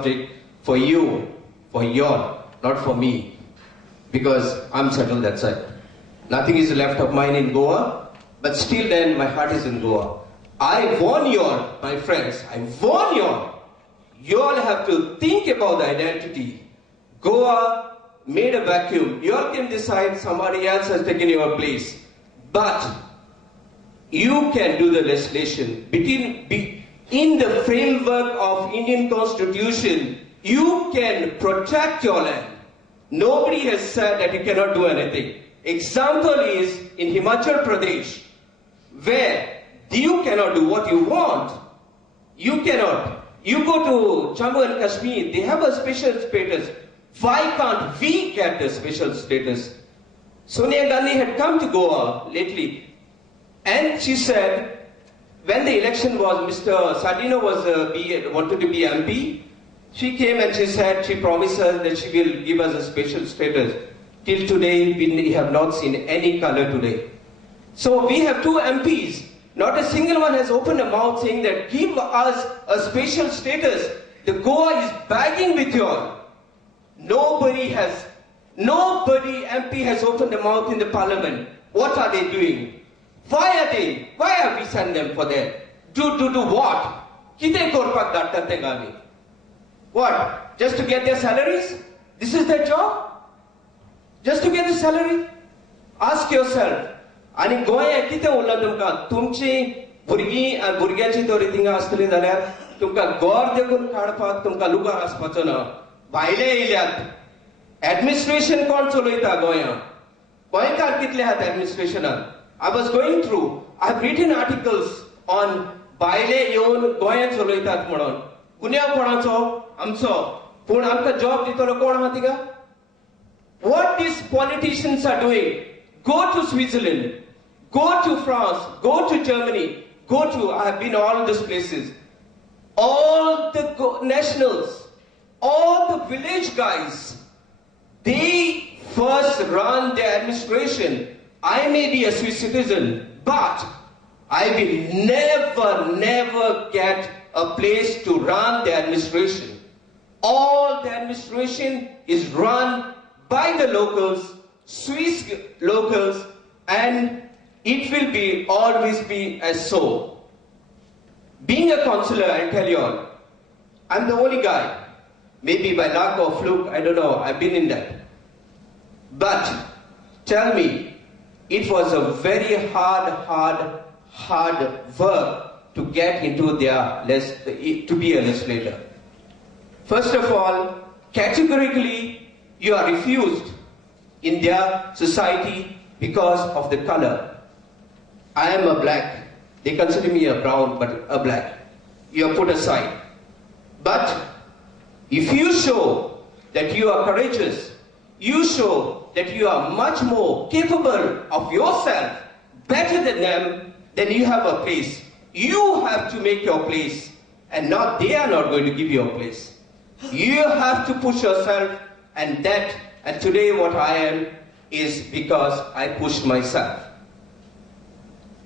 subject for you, for your, not for me, because I'm settled that side. Nothing is left of mine in Goa, but still then my heart is in Goa. I warn you all, my friends, I warn you all have to think about the identity. Goa made a vacuum. You all can decide somebody else has taken your place. But you can do the legislation in the framework of Indian Constitution. You can protect your land. Nobody has said that you cannot do anything. Example is in Himachal Pradesh, where you cannot do what you want. You cannot. You go to Jammu and Kashmir, they have a special status. Why can't we get the special status? Sonia Gandhi had come to Goa lately, and she said, when the election was, Mr. Sardino wanted to be MP, she came and she said, she promised us that she will give us a special status. Till today, we have not seen any color today. So we have two MPs. Not a single one has opened a mouth saying that give us a special status. The Goa is begging with you all. Nobody MP has opened a mouth in the parliament. What are they doing? Why have we sent them for that? Do what? What? Just to get their salaries? This is their job? Just to get the salary? Ask yourself. आणि गोंय कितें उरला तुमकां तुमची भुरगीं आनी भुरग्यांची तरी थिंगा आसतली जाल्यार तुमकां घर देखून काडपाक तुमकां लुगार आसपाचो ना भायले येयल्यात एडमिनिस्ट्रेशन कोण चलयता गोंयांत गोंयकार कितले आहात एडमिनिस्ट्रेशनान I was going through I have written articles on भायले येवन गोंय चलयतात म्हणून गुन्यांव कोणाचो आमचो पूण आमकां जॉब दितलो कोण आहा थिंगा what these politicians are doing go to Switzerland go to France go to Germany I have been all these places all the nationals all the village guys they first run the administration I may be a Swiss citizen but I will never get a place to run the administration all the administration is run by the locals, Swiss locals, and it will always be as so. Being a consular, I'll tell you all, I'm the only guy, maybe by luck or fluke, I don't know, I've been in that. But tell me, it was a very hard work to get into to be a legislator. First of all, categorically, you are refused in their society because of the color. I am a black. They consider me a brown, but a black. You are put aside. But if you show that you are courageous, you show that you are much more capable of yourself, better than them, then you have a place. You have to make your place, and not they are not going to give you a place. You have to push yourself. And today what I am is because I pushed myself.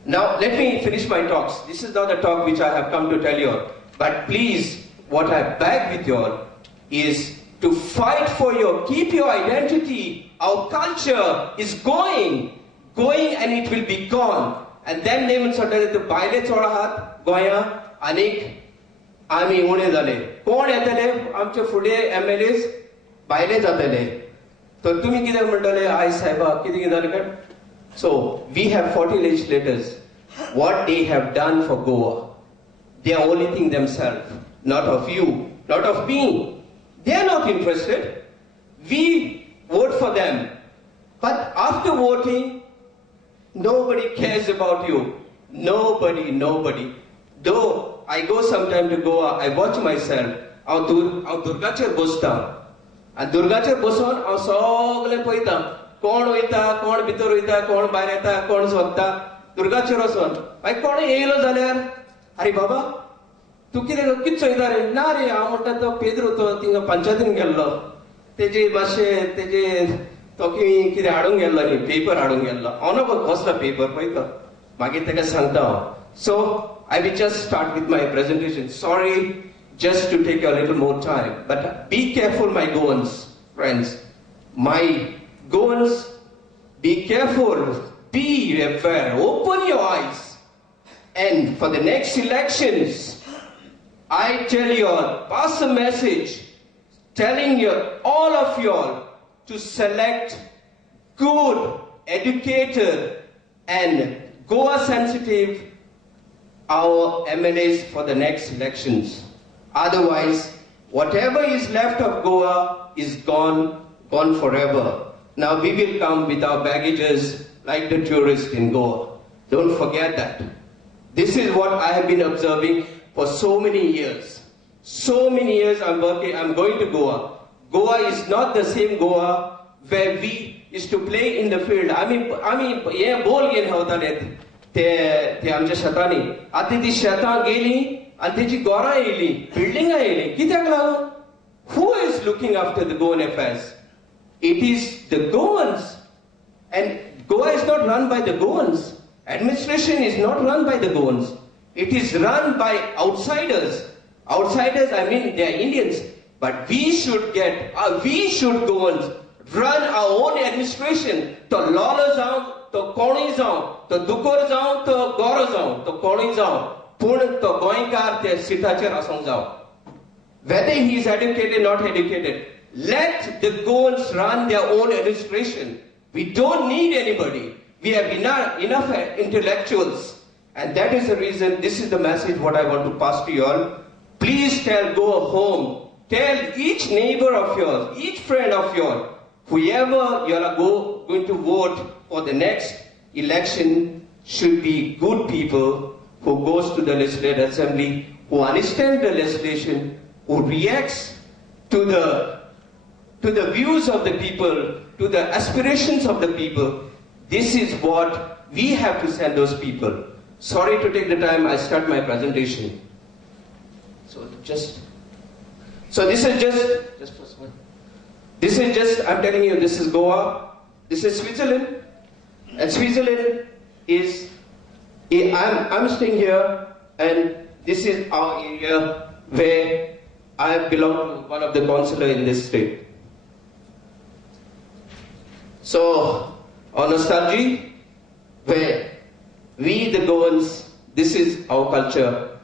Now let me finish my talks. This is not a talk which I have come to tell you all. But please, what I beg with you all is to fight for keep your identity. Our culture is going and it will be gone. And then they will say, the baile choda hat, goya, anik, ami une dale. Kon yetale, amche fude MLAs, बायले जातले तर तुम्ही कितें म्हणटले आय साहेबा कितें कितें so we have 40 legislators what they have done for Goa they are only thinking themselves not of you not of me they are not interested we vote for them but after voting nobody cares about you nobody though I go sometime to Goa I watch myself हांव दुर्गाचेर बसता आणि दुर्गाचेर बसून हांव सगळें पळयता कोण वयता कोण भितर वयता कोण भायर येता कोण सोदता दुर्गाचेर वचून मागीर कोण येयलो जाल्यार अरे बाबा तूं कितें चोयता रे ना रे हांव म्हणटा तो पेद्रू तो थिंगा पंचायतीन गेल्लो तेजे मातशें तेजे तो कितें हाडूंक गेल्लो न्ही पेपर हाडूंक गेल्लो हांव नको कसलो पेपर पळयता मागीर ताका सांगता हांव so I will just start with my presentation sorry just to take a little more time. But be careful, my Goans, friends. My Goans, be careful. Be aware. Open your eyes. And for the next elections, I tell you all, pass a message telling you, all of you all, to select good, educated, and Goa sensitive our MLAs for the next elections. Otherwise, whatever is left of Goa is gone forever. Now we will come with our baggages like the tourists in Goa. Don't forget that. This is what I have been observing for so many years. So many years I'm going to Goa. Goa is not the same Goa where we used to play in the field. Yeah, ball game hota te amche shatani. Ati ti shatan geli, ati ti gora eli, building eli. Kityak lago? Who is looking after the Goan affairs? It is the Goans. And Goa is not run by the Goans. Administration is not run by the Goans. It is run by outsiders. Outsiders, I mean, they are Indians. But we should Goans run our own administration. To Lola zao, to Koni zao, to Dukor zao, to Goro zao, to Koni zao, Pun to Goinkar te Sitacher asong zao. Whether he is educated or not educated, let the Goans run their own administration. We don't need anybody. We have enough intellectuals. And that is the reason, this is the message what I want to pass to you all. Please go home. Tell each neighbor of yours, each friend of yours, whoever you are going to vote for the next election should be good people who goes to the legislative assembly, who understands the legislation, who reacts to the views of the people, to the aspirations of the people. This is what we have to send those people. Sorry to take the time, I start my presentation. So this is just one. This is just, I'm telling you, this is Goa, this is Switzerland, and Switzerland is, I'm staying here, and this is our area where I belong to one of the consular in this state. So, our nostalgia, where we the Goans, this is our culture.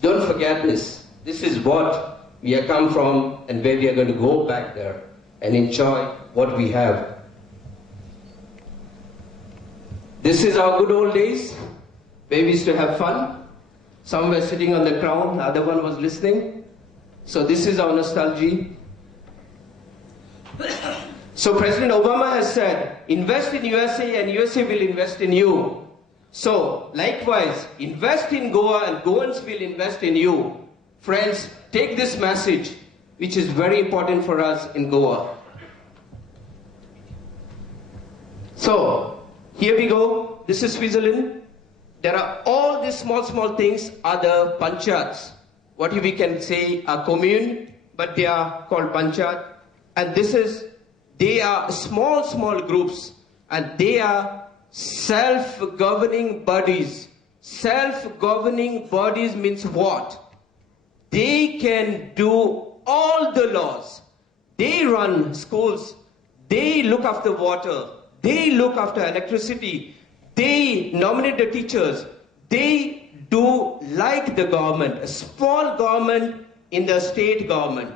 Don't forget this. This is what we have come from and where we are going to go back there and enjoy what we have. This is our good old days where we used to have fun. Some were sitting on the ground, the other one was listening. So this is our nostalgia. So President Obama has said, invest in USA and USA will invest in you. So likewise, invest in Goa and Goans will invest in you. Friends, take this message, which is very important for us in Goa. So, here we go. This is Switzerland. There are all these small things are the panchayats. What we can say a commune, but they are called panchayat. And they are small groups, and they are self-governing bodies. Self-governing bodies means what? They can do all the laws. They run schools. They look after water. They look after electricity. They nominate the teachers. They do like the government, a small government in the state government.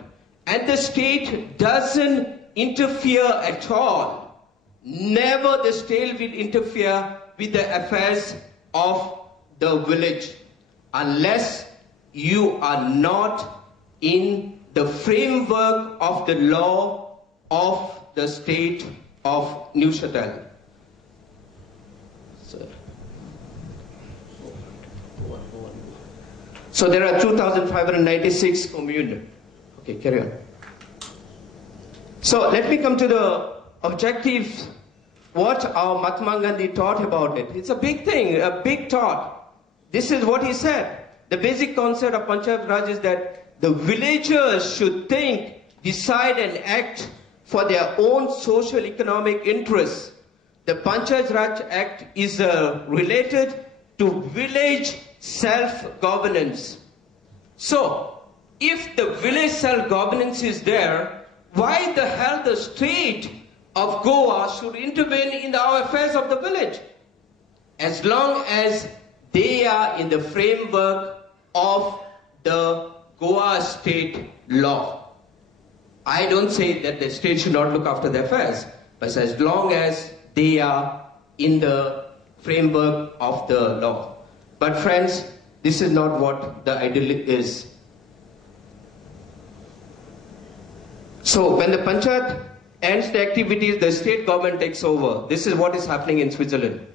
And the state doesn't interfere at all. Never the state will interfere with the affairs of the village unless you are not in the framework of the law of the state of New Châtel. So there are 2,596 communes. Okay, carry on. So let me come to the objectives, what our Mahatma Gandhi taught about it. It's a big thing, a big thought. This is what he said. The basic concept of Panchayat Raj is that the villagers should think, decide and act for their own social economic interests. The Panchayat Raj Act is related to village self-governance. So, If the village self-governance is there, why the hell the state of Goa should intervene in our affairs of the village? As long as they are in the framework of the Goa state law. I don't say that the state should not look after their affairs, but as long as they are in the framework of the law. But friends, this is not what the ideal is. So when the Panchayat ends the activities, the state government takes over. This is what is happening in Switzerland.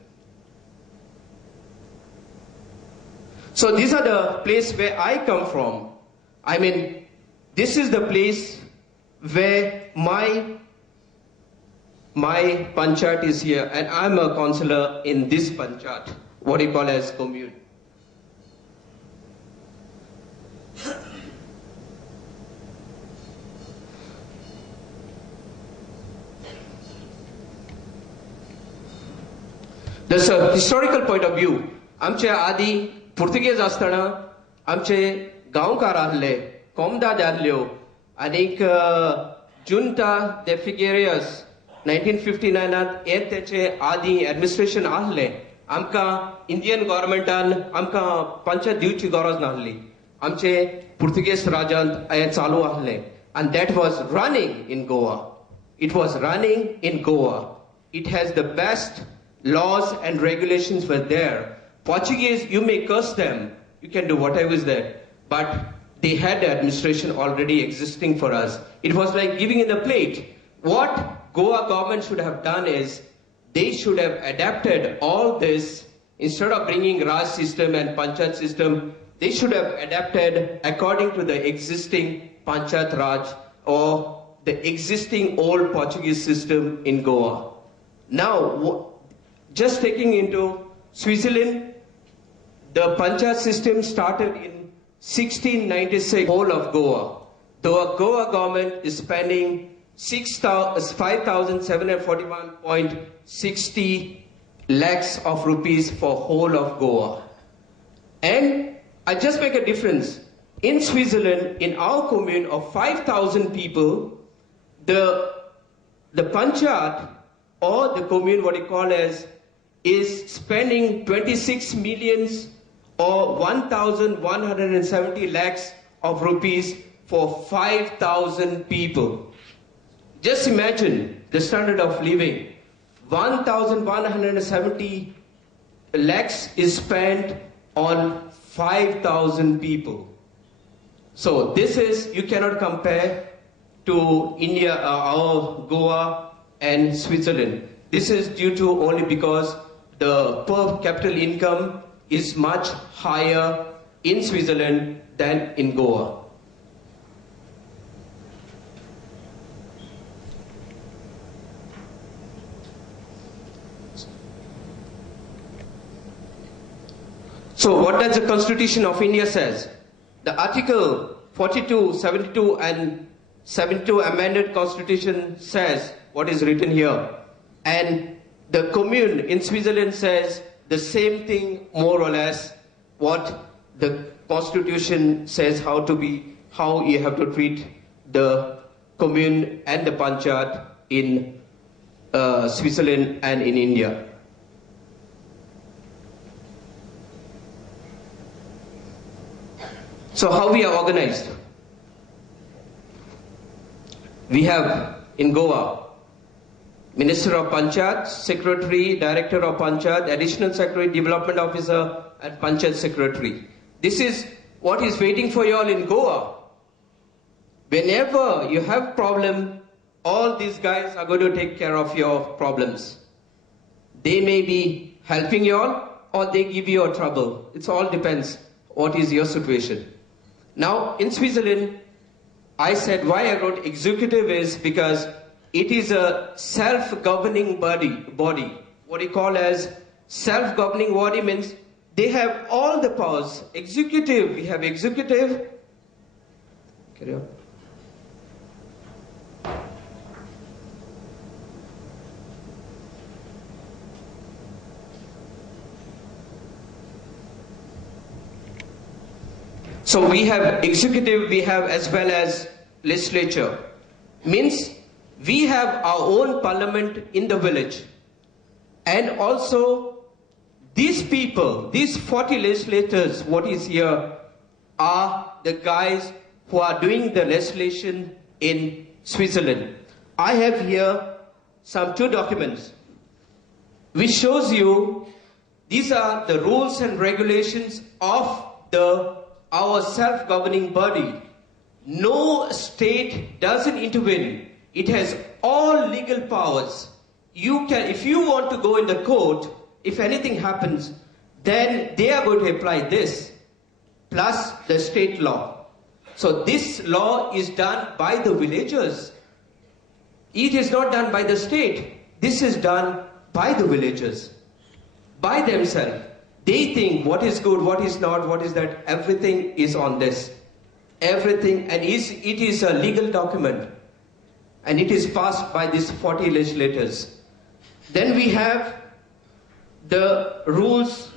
So these are the place where I come from. I mean, this is the place where my Panchayat is here, and I'm a councillor in this Panchayat, what you call as commune. There's a historical point of view. आमचे आदी Portuguese असताना आमचे गांवकार आहले, कोमदाद आहल्यो, आनीक junta दे फिगेरियस 1959 हे तेचे आदी administration आहले. आमकां इंडियन गव्हर्नमेंटान आमकां पंचायत दिवची गरज नाहली. आमचे पुर्तुगेज राजांत हे चालू आहले. And that was running in Goa. It was running in Goa. It has the best laws and regulations were there. Portuguese, you may curse them, you can do whatever is there, but they had the administration already existing for us. It was like giving in a plate. What Goa government should have done is, they should have adapted all this, instead of bringing Raj system and Panchayat system, they should have adapted according to the existing Panchayat Raj or the existing old Portuguese system in Goa. Now, just taking into Switzerland, the Panchayat system started in 1696, whole of Goa. The Goa government is spending 5,741.60 lakhs of rupees for whole of Goa. And I just make a difference. In Switzerland, in our commune of 5,000 people, the Panchayat or the commune, what you call as, is spending 26 millions or 1,170 lakhs of rupees for 5,000 people. Just imagine the standard of living. 1,170 lakhs is spent on 5,000 people. So this is, you cannot compare to India, our Goa and Switzerland. This is due to only because the per capita income is much higher in Switzerland than in Goa. So what does the Constitution of India says? The Article 42, 72 and 72 amended Constitution says what is written here. And the commune in Switzerland says the same thing more or less what the Constitution says how you have to treat the commune and the Panchayat in Switzerland and in India. So how we are organized? We have in Goa, Minister of Panchayat, Secretary, Director of Panchayat, Additional Secretary, Development Officer, and Panchayat Secretary. This is what is waiting for you all in Goa. Whenever you have problem, all these guys are going to take care of your problems. They may be helping you all, or they give you a trouble. It all depends what is your situation. Now, in Switzerland, I said why I wrote executive is because it is a self-governing body. What you call as self-governing body means they have all the powers. Executive, we have executive. Carry on. So we have executive, we have as well as legislature. Means we have our own parliament in the village. And also these people, these 40 legislators, what is here, are the guys who are doing the legislation in Switzerland. I have here some 2 documents which shows you these are the rules and regulations of our self-governing body. No state doesn't intervene. It has all legal powers. You can, if you want to go in the court, if anything happens, then they are going to apply this, plus the state law. So this law is done by the villagers. It is not done by the state. This is done by the villagers, by themselves. They think what is good, what is not, what is that. Everything is on this. Everything, and it is a legal document. And it is passed by these 40 legislators. Then we have the rules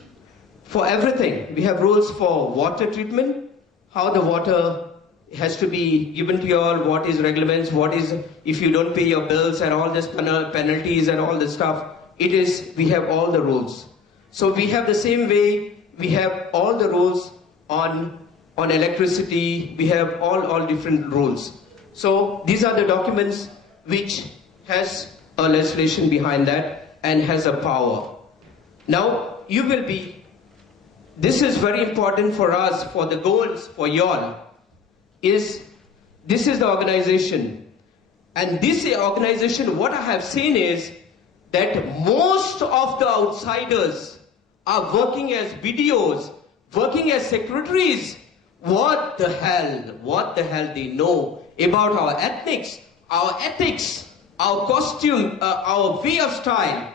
for everything. We have rules for water treatment, how the water has to be given to you all, what is regulations, what is if you don't pay your bills and all this penalties and all this stuff. We have all the rules. So we have the same way, we have all the rules on electricity, we have all different rules. So these are the documents which has a legislation behind that and has a power. Now you will be, this is very important for us, for the Goans, for y'all, this is the organization. And this organization, what I have seen is that most of the outsiders are working as BDOs, working as secretaries. What the hell they know about our ethics, our costume, our way of style,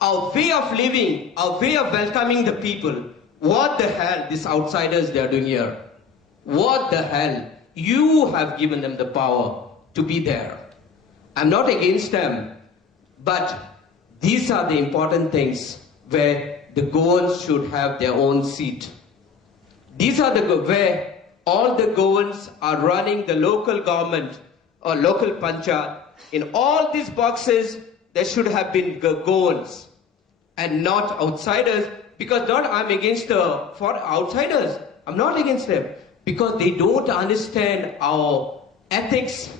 our way of living, our way of welcoming the people. What the hell these outsiders they are doing here? What the hell? You have given them the power to be there. I'm not against them, but these are the important things where the Goans should have their own seat. These are where all the Goans are running the local government or local panchayat. In all these boxes, there should have been Goans and not outsiders. Because not I'm against for outsiders. I'm not against them. Because they don't understand our ethics,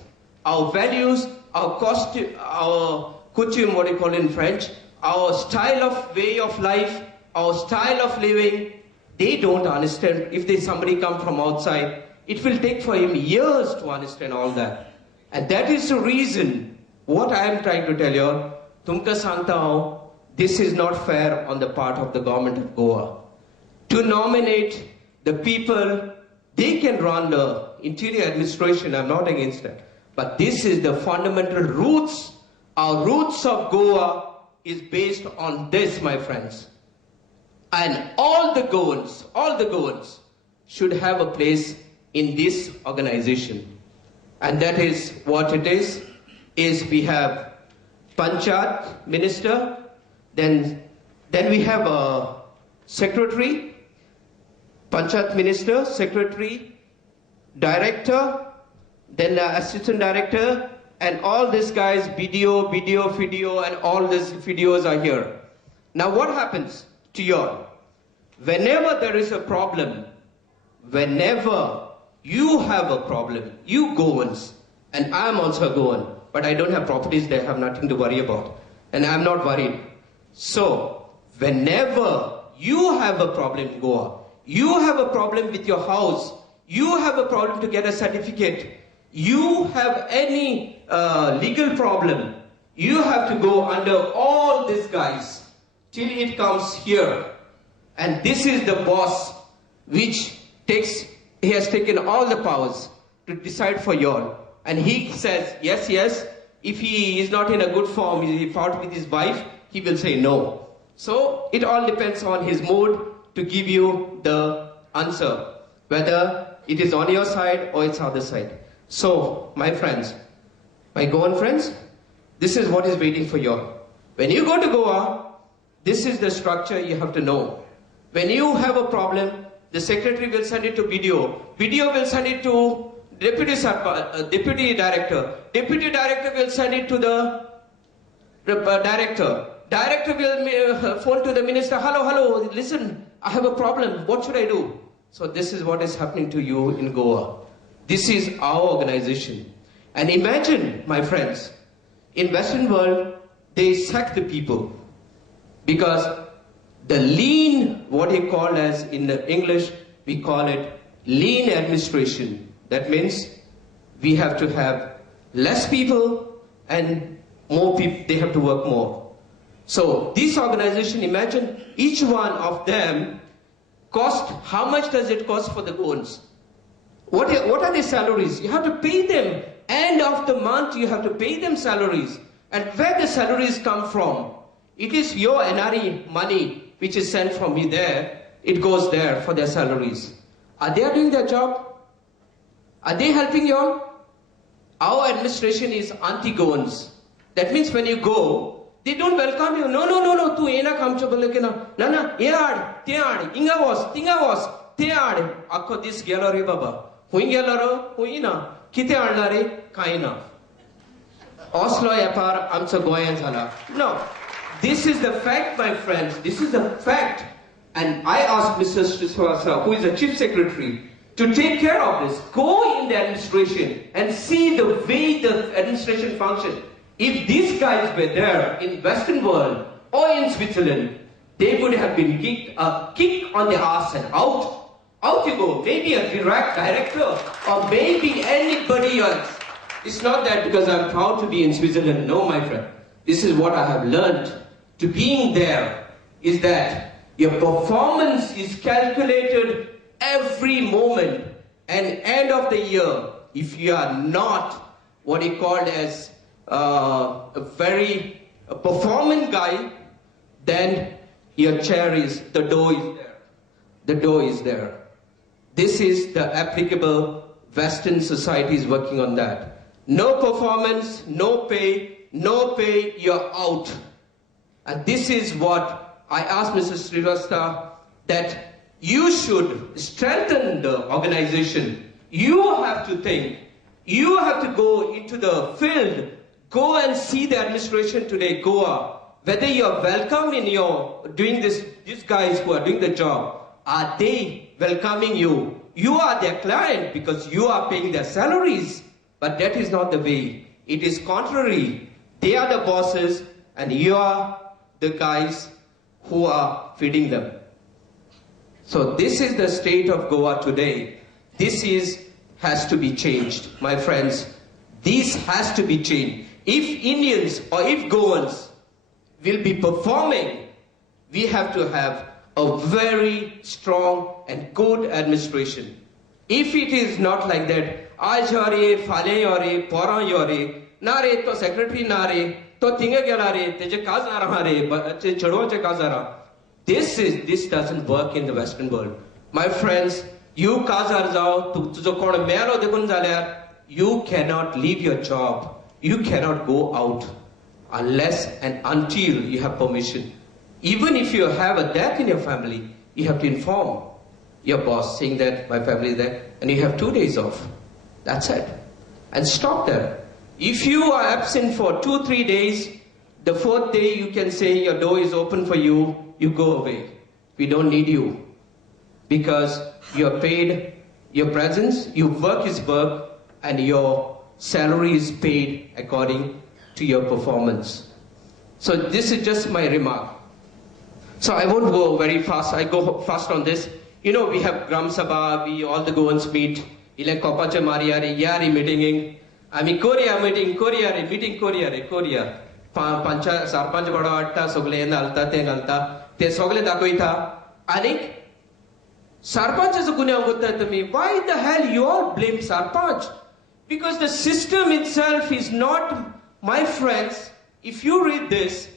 our values, our costume, our coutume, what you call in French, our style of way of life, our style of living. They don't understand. If somebody come from outside, it will take for him years to understand all that. And that is the reason, what I am trying to tell you, Tumka Santa ho, this is not fair on the part of the government of Goa. To nominate the people, they can run the interior administration, I'm not against that. But this is the fundamental roots. Our roots of Goa is based on this, my friends. And all the Goans should have a place in this organization. And that is what it is we have Panchayat Minister, then we have a Secretary, Panchayat Minister, Secretary, Director, then the Assistant Director, and all these guys, BDO, FIDO, and all these FIDOs are here. Now what happens to you all? Whenever there is a problem, whenever you have a problem, you Goans, and I'm also a Goan, but I don't have properties, they have nothing to worry about, and I'm not worried. So, whenever you have a problem in Goa, you have a problem with your house, you have a problem to get a certificate, you have any legal problem, you have to go under all these guys till it comes here. And this is the boss which he has taken all the powers to decide for you all. And he says, yes, if he is not in a good form, he fought with his wife, he will say no. So it all depends on his mood to give you the answer, whether it is on your side or it's other side. So, my friends, my Goan friends, this is what is waiting for you all. When you go to Goa, this is the structure you have to know. When you have a problem, The secretary will send it to BDO. BDO will send it to deputy director. Deputy director will send it to the director. Director will phone to the minister. Hello, listen, I have a problem. What should I do? So this is what is happening to you in Goa. This is our organization. And imagine, my friends, in Western world, they sack the people because the lean, what he called as in the English, we call it lean administration. That means we have to have less people and more people, they have to work more. So this organization, imagine each one of them cost, how much does it cost for the Goans? What are the salaries? You have to pay them. End of the month, you have to pay them salaries. And where the salaries come from? It is your NRE money which is sent from me there. It goes there for their salaries. Are they doing their job? Are they helping you all? Our administration is anti-Goans. That means when you go, they don't welcome you. No, tu ena kamchabal lekena. Na, yard, tiad, inga was, tiad. Akko this gallery baba. Huing galero, huina. Kite arnare, kaina. Oslo yapar amsa goyan zala. No. This is the fact, my friends. This is the fact. And I asked Mr. Sriswasa, who is the chief secretary, to take care of this. Go in the administration and see the way the administration functions. If these guys were there in Western world or in Switzerland, they would have been kicked on the ass and out. Out you go. Maybe a direct director or maybe anybody else. It's not that because I'm proud to be in Switzerland. No, my friend. This is what I have learned. To being there is that your performance is calculated every moment. And end of the year, if you are not what he called as a very performant guy, then your chair is, the door is there. The door is there. This is the applicable Western society is working on that. No performance, no pay, you're out. And this is what I asked Mr. Srivastava, that you should strengthen the organization. You have to think. You have to go into the field. Go and see the administration today, Goa. Whether you're welcome in your doing this, these guys who are doing the job, are they welcoming you? You are their client because you are paying their salaries. But that is not the way. It is contrary. They are the bosses and you are the guys who are feeding them. So this is the state of Goa today. This has to be changed, my friends. This has to be changed. If Indians or if Goans will be performing, we have to have a very strong and good administration. If it is not like that, aaj yore, phale yore, pora yore, na re to secretary na re, to tinga gela re, teje kazara re, te chadwa che kazara. This doesn't work in the Western world. My friends, you kazar jao, tujo kon mero dekun jalyar, you cannot leave your job. You cannot go out unless and until you have permission. Even if you have a death in your family, you have to inform your boss saying that my family is there, and you have 2 days off. That's it. And stop there. If you are absent for 2-3 days, the 4th day you can say your door is open for you, you go away. We don't need you. Because you are paid your presence, your work is work, and your salary is paid according to your performance. So this is just my remark. So I won't go very fast. I go fast on this. You know, we have Gram Sabha, we all the Goans meet. Ile kopache mariare, yari meeting. I mean, Korea meeting, meeting Korea. Pancha, Sarpanch Goda Atta, Sogle and Alta, Ten Alta, Te Sogle Dakoita. Anik Sarpanch is a Gunya to me. Why the hell you all blame Sarpanch? Because the system itself is not, my friends, if you read this,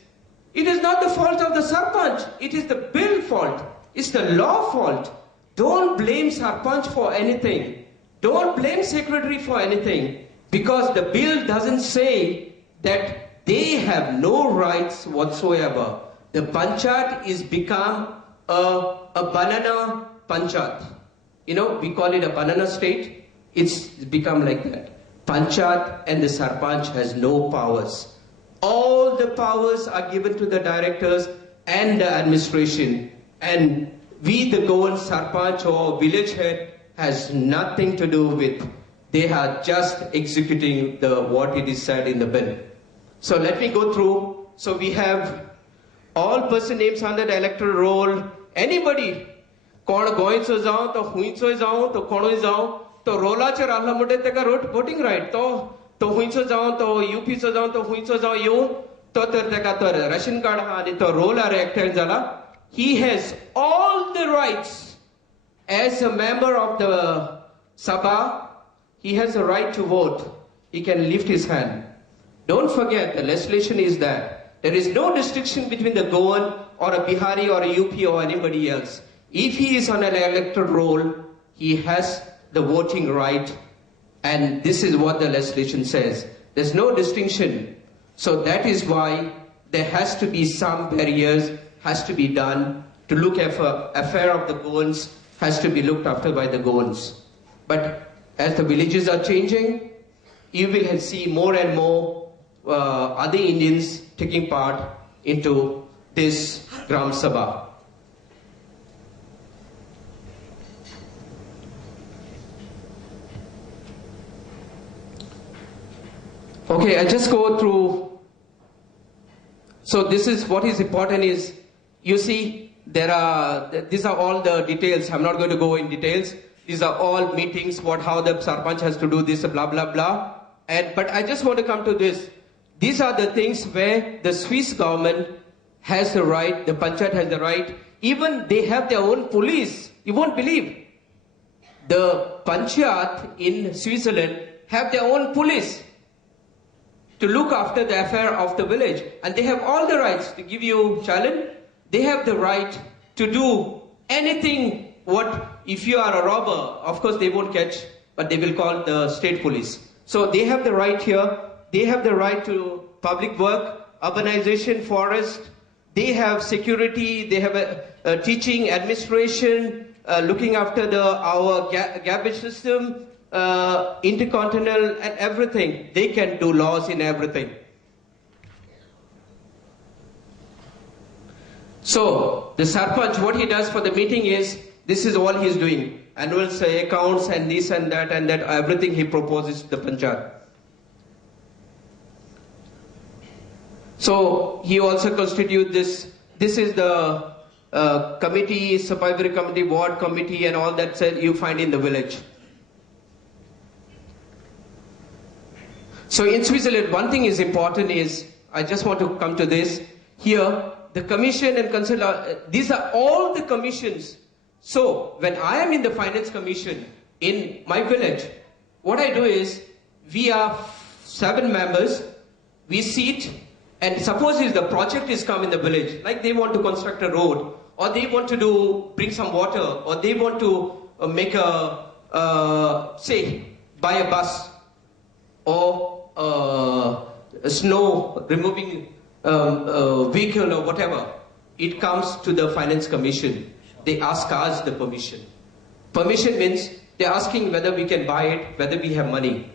it is not the fault of the Sarpanch. It is the bill fault. It's the law fault. Don't blame Sarpanch for anything. Don't blame Secretary for anything. Because the bill doesn't say that they have no rights whatsoever. The Panchayat is become a banana Panchat. You know, we call it a banana state. It's become like that. Panchat and the Sarpanch has no powers. All the powers are given to the directors and the administration. And we, the Goan Sarpanch or village head, has nothing to do with. They are just executing what it is said in the bill. So let me go through. So we have all person names under the electoral roll. Anybody, कौन गोइंस हो जाओ तो हुइंस हो जाओ तो कौन हो जाओ तो रोला चराला मुटे तक voting right तो हुइंस हो जाओ तो यूपी हो जाओ तो हुइंस हो जाओ यूं तो तक तो रेशन कार्ड आणि तो रोला रेक्टर झाला. He has all the rights as a member of the Sabha. He has a right to vote. He can lift his hand. Don't forget, the legislation is that there is no distinction between the Goan or a Bihari or a UP or anybody else. If he is on an electoral roll, he has the voting right, and this is what the legislation says. There's no distinction. So that is why there has to be some barriers, has to be done to look at affair of the Goans, has to be looked after by the Goans. But as the villages are changing, you will see more and more other Indians taking part into this Gram Sabha. Okay, I just go through. So this is what is important is, you see, these are all the details. I'm not going to go in details. These are all meetings, how the Sarpanch has to do this, blah, blah, blah. But I just want to come to this. These are the things where the Swiss government has the right, the Panchat has the right. Even they have their own police. You won't believe. The Panchat in Switzerland have their own police to look after the affair of the village. And they have all the rights to give you challenge. They have the right to do anything. If you are a robber, of course they won't catch, but they will call the state police. So they have the right here. They have the right to public work, urbanization, forest. They have security. They have a teaching, administration, looking after our garbage system, intercontinental and everything. They can do laws in everything. So the Sarpanch, what he does for the meeting is, this is all he's doing. Annual accounts and this and that, everything he proposes to the Panchat. So he also constitutes this. This is the committee, supervisory committee, ward committee and all that you find in the village. So in Switzerland, one thing is important is, I just want to come to this. Here, the commission and council, these are all the commissions. So when I am in the finance commission in my village, what I do is, we are 7 members, we sit, and suppose if the project is come in the village, like they want to construct a road, or they want to bring some water, or they want to make buy a bus, or a snow removing vehicle or whatever, it comes to the finance commission. They ask us the permission. Permission means they're asking whether we can buy it, whether we have money.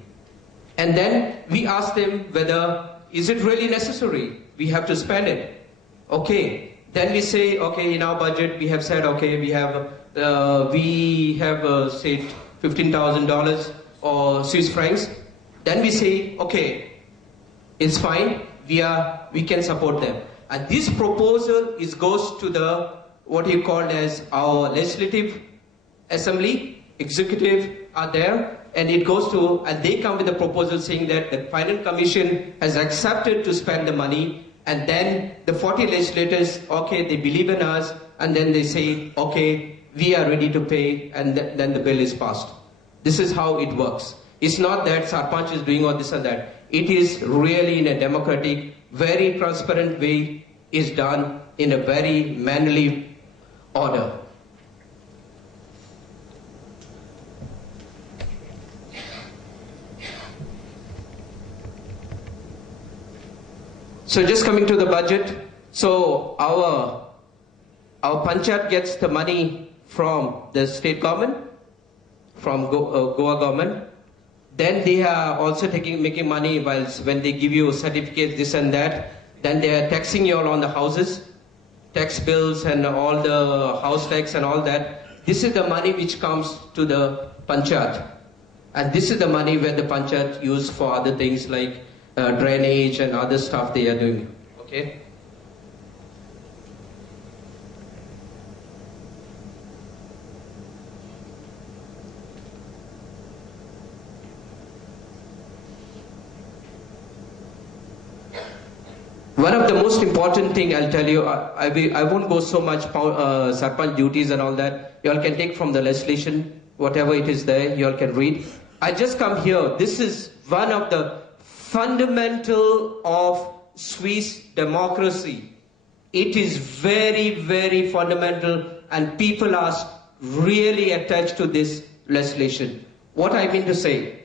And then we ask them whether, is it really necessary? We have to spend it. Okay. Then we say, okay, in our budget, we have said, okay, we have said $15,000 or Swiss francs. Then we say, okay, it's fine. We can support them. And this proposal goes to the what you called as our legislative assembly, executive are there, and it goes to, and they come with a proposal saying that the finance commission has accepted to spend the money, and then the 40 legislators, okay, they believe in us, and then they say, okay, we are ready to pay, and then the bill is passed. This is how it works. It's not that Sarpanch is doing all this or that. It is really in a democratic, very transparent way, is done in a very manly order. So just coming to the budget. So our Panchat gets the money from the state government, from Goa government. Then they are also making money when they give you certificates, this and that. Then they are taxing you all on the houses, tax bills and all the house tax and all that. This is the money which comes to the panchayat. And this is the money where the panchayat use for other things like drainage and other stuff they are doing. Okay? One of the most important thing I'll tell you, I won't go so much sarpanch duties and all that. You all can take from the legislation, whatever it is there, you all can read. I just come here. This is one of the fundamental of Swiss democracy. It is very, very fundamental, and people are really attached to this legislation. What I mean to say,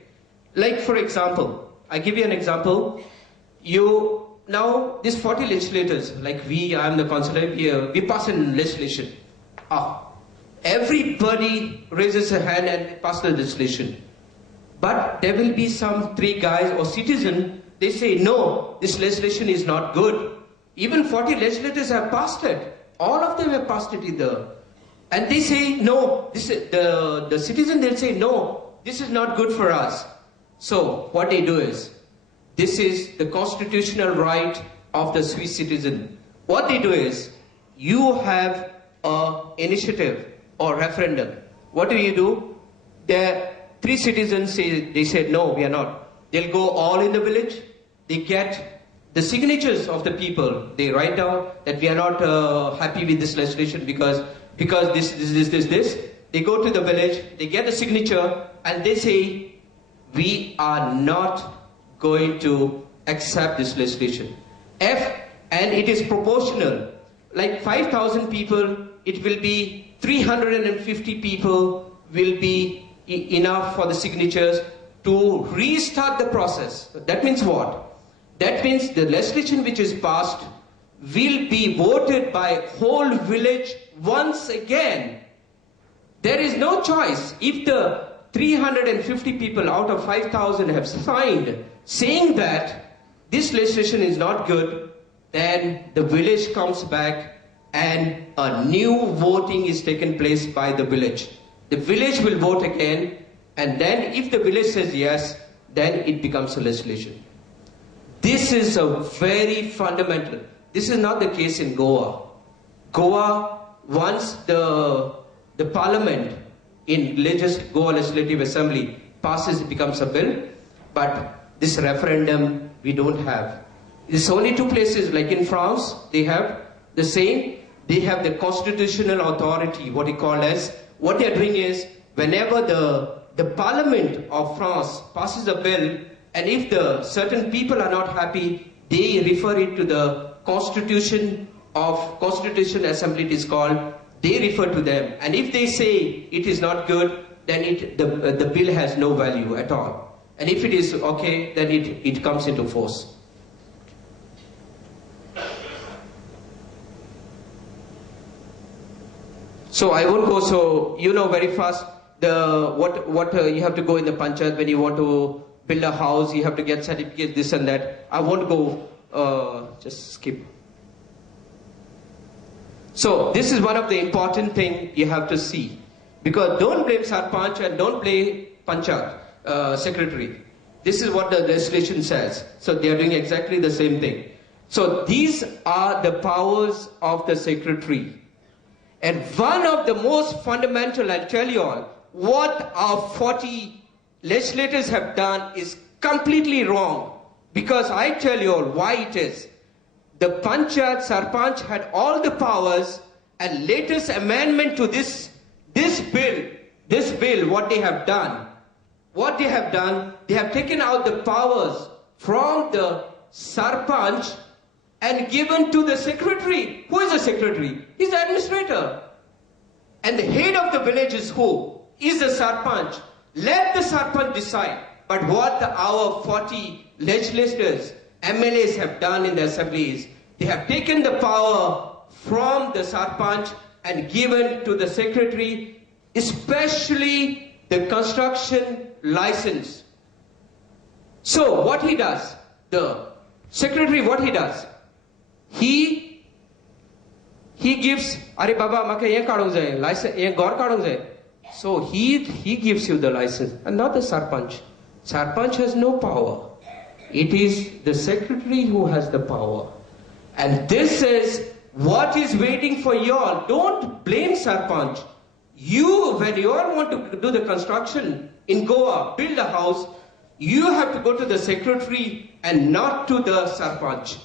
like for example, I give you an example. Now, these 40 legislators, like I'm the councillor here, we pass in legislation. Everybody raises a hand and pass the legislation. But there will be some 3 guys or citizen, they say, no, this legislation is not good. Even 40 legislators have passed it. All of them have passed it either. And they say, no, the citizen, they'll say, no, this is not good for us. So, what they do is, this is the constitutional right of the Swiss citizen. What they do is, you have an initiative or referendum. What do? The 3 citizens they said, no, we are not. They'll go all in the village. They get the signatures of the people. They write down that we are not happy with this legislation because this. They go to the village, they get a signature, and they say, we are not going to accept this legislation. And it is proportional. Like 5,000 people, it will be 350 people will be enough for the signatures to restart the process. That means what? That means the legislation which is passed will be voted by whole village once again. There is no choice. If the 350 people out of 5,000 have signed saying that this legislation is not good, then the village comes back and a new voting is taken place by the village. The village will vote again, and then if the village says yes, then it becomes a legislation. This is a very fundamental. This is not the case in Goa. Goa, once the parliament in Goa Legislative Assembly passes, it becomes a bill, but this referendum we don't have. It's only 2 places, like in France, they have the same. They have the constitutional authority, what you call as. What they are doing is, whenever the parliament of France passes a bill, and if the certain people are not happy, they refer it to the Constitution Assembly, it is called. They refer to them, and if they say it is not good, then the bill has no value at all. And if it is okay, then it comes into force. So I won't go so, very fast, what you have to go in the panchayat when you want to build a house, you have to get certificates, this and that. I won't go, just skip. So this is one of the important things you have to see. Because don't blame Sarpanch and don't blame Panchayat secretary. This is what the legislation says. So they are doing exactly the same thing. So these are the powers of the secretary. And one of the most fundamental, I'll tell you all, what our 40 legislators have done is completely wrong. Because I tell you all why it is. The Panchayat Sarpanch had all the powers, and latest amendment to this bill, what they have done, they have taken out the powers from the Sarpanch and given to the secretary. Who is the secretary? He's the administrator. And the head of the village is who? Is the Sarpanch. Let the Sarpanch decide. But what our 40 legislators, MLAs have done in the assembly is, they have taken the power from the Sarpanch and given to the secretary, especially the construction license. So what he does, the secretary, what he does, he gives, Are Baba, maka ye kadung jai, license, ye gor kadung jai. So he gives you the license, and not the sarpanch. Sarpanch has no power. It is the secretary who has the power. And this is what is waiting for you all. Don't blame sarpanch. You, when you all want to do the construction in Goa, build a house, you have to go to the secretary and not to the sarpanch.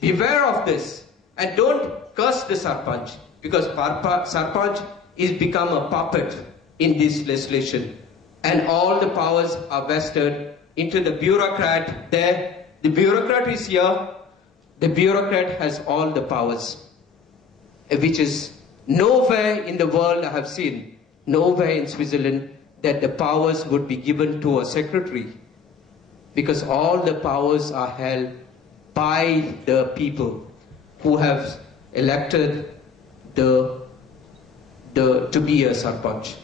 Beware of this. And don't curse the sarpanch, because sarpanch is become a puppet in this legislation. And all the powers are vested into the bureaucrat there. The bureaucrat is here. The bureaucrat has all the powers, which is nowhere in the world I have seen, nowhere in Switzerland, that the powers would be given to a secretary, because all the powers are held by the people who have elected to be a sarpanch.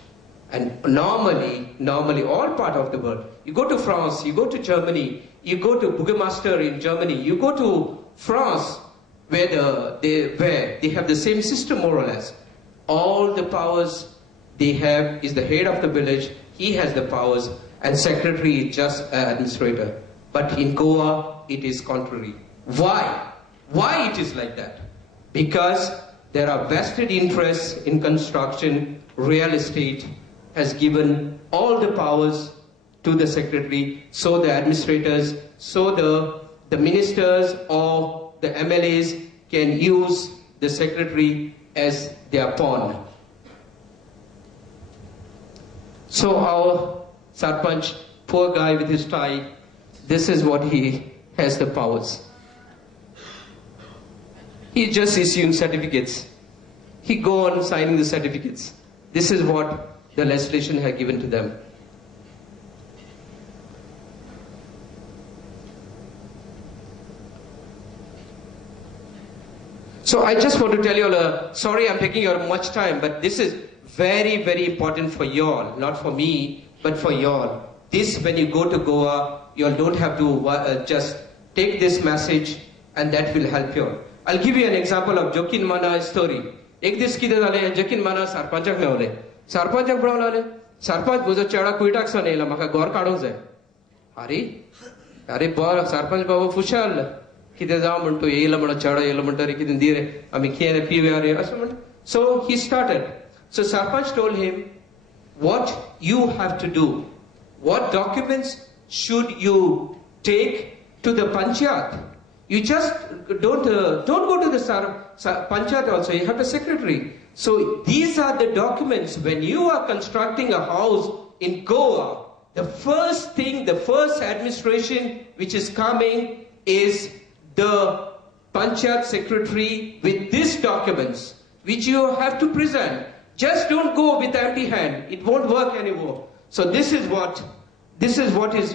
And normally all part of the world, you go to France, you go to Germany, you go to Burgomaster in Germany, you go to France, where they have the same system more or less. All the powers they have is the head of the village, he has the powers, and secretary is just an administrator. But in Goa, it is contrary. Why? Why it is like that? Because there are vested interests in construction, real estate has given all the powers to the secretary, so the administrators, so the ministers or the MLAs can use the secretary as their pawn. So our sarpanch, poor guy with his tie, this is what he has the powers. He's just issuing certificates. He go on signing the certificates. This is what the legislation has given to them. So I just want to tell you all, sorry I'm taking your much time, but this is very, very important for you all, not for me, but for you all. This, when you go to Goa, you all don't have to just take this message, and that will help you all. I'll give you an example of Jokin Mana story. एक this कितें जालें, Jokin Mana सरपंचाक मेवलें. सरपंचाक पळोवन आले, सरपंच म्हजो चेडो कुयटाक सावन येयला, म्हाका घर काडूंक जाय. अरे बरो सरपंच बाबा खुशाल, कितें जावं म्हण तूं येयला म्हणून चेडो येयलो म्हणटरी कितें दी रे, आमी खिये पिव्या रे अशें म्हण. So he started. So Sarpanch told him what you have to do. What documents should you take to the panchayat? You just don't go to the panchayat also. You have a secretary. So these are the documents. When you are constructing a house in Goa, the first thing, the first administration which is coming is the panchayat secretary with these documents, which you have to present. Just don't go with empty hand. It won't work anymore. So this is what is.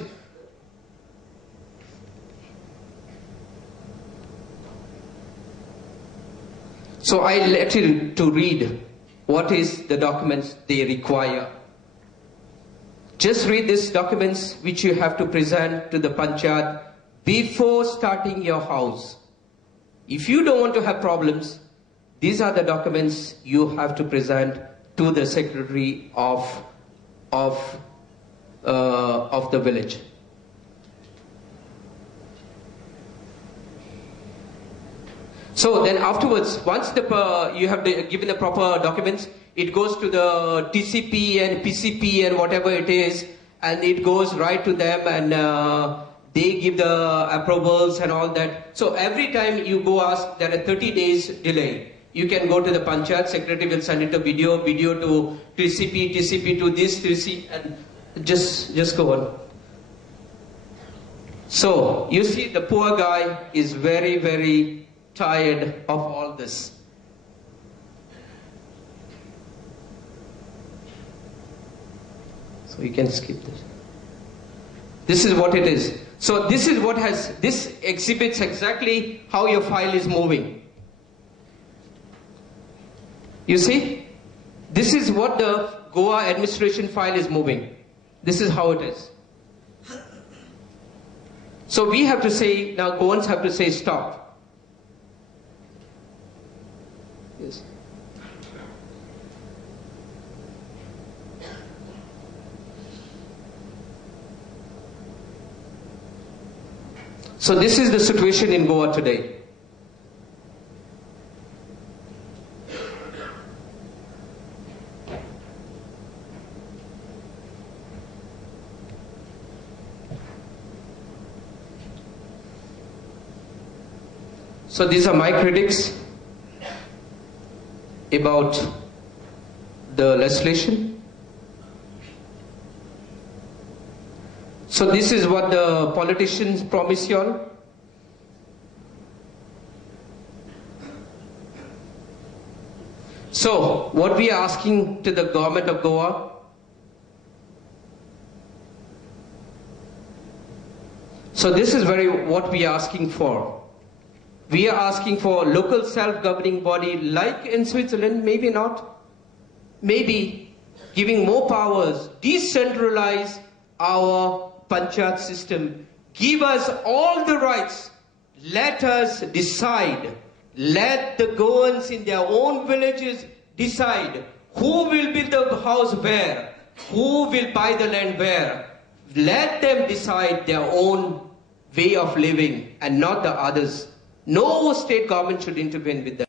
So I let you to read what is the documents they require. Just read these documents which you have to present to the panchayat before starting your house. If you don't want to have problems, these are the documents you have to present to the secretary of the village. So then afterwards, once you have given the proper documents, it goes to the TCP and PCP and whatever it is, and it goes right to them, and they give the approvals and all that. So every time you go ask, there are 30 days delay. You can go to the panchayat, secretary will send it a video to TCP, TCP to this, TCP, and just go on. So you see, the poor guy is very, very tired of all this. So you can skip this. This is what it is. So this exhibits exactly how your file is moving. You see, this is what the Goa administration file is moving. This is how it is. So we have to say, now Goans have to say stop. Yes. So this is the situation in Goa today. So these are my critics about the legislation. So this is what the politicians promise you all. So what we are asking to the government of Goa, so this is what we are asking for. We are asking for local self-governing body like in Switzerland, maybe not. Maybe giving more powers, decentralize our panchayat system, give us all the rights, let us decide, let the Goans in their own villages decide who will build the house where, who will buy the land where. Let them decide their own way of living and not the others. No state government should intervene with them.